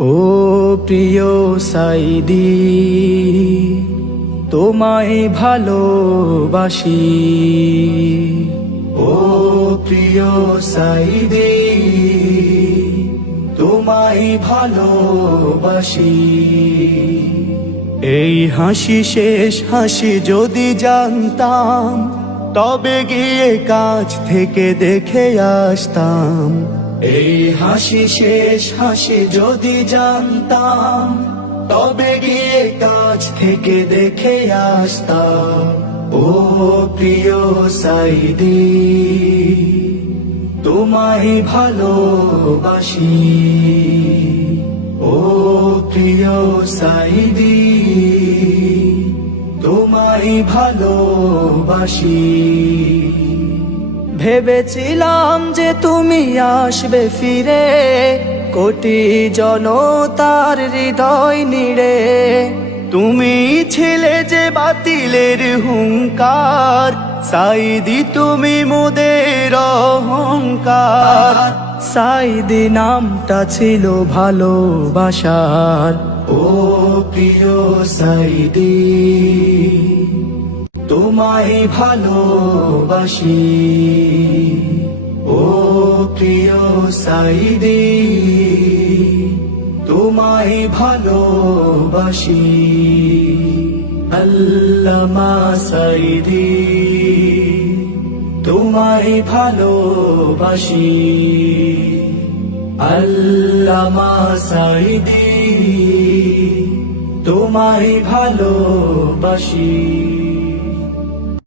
ও প্রিয় সাইদি, তোমায় ভালোবাসি। ও প্রিয় সাইদি, তোমায় ভালোবাসি। এই হাসি শেষ হাসি যদি জানতাম, তবে গিয়ে কাছ থেকে দেখে আসতাম। এই হাসি শেষ হাসি যদি জানতাম, তবে গিয়ে কাছ থেকে দেখে আসতাম। ও প্রিয় সাইদি, তোমায় ভালোবাসি। ও প্রিয় সাইদি, তোমায় ভালোবাসি। ভেবেছিলাম যে তুমি আসবে ফিরে, কোটি জনতার হৃদয় নিড়ে। তুমি ছিলে যে বাতিলের হুঙ্কার, সাইদি তুমি মোদের অহংকার। সাইদি নামটা ছিল ভালোবাসার। ও প্রিয় সাইদি, তোমায় ভালোবাসি। ও প্রিয় সাইদি, তোমায় ভালোবাসি। আল্লামা সাইদি, তোমায় ভালোবাসি। আল্লামা সাইদি, তোমায় ভালোবাসি।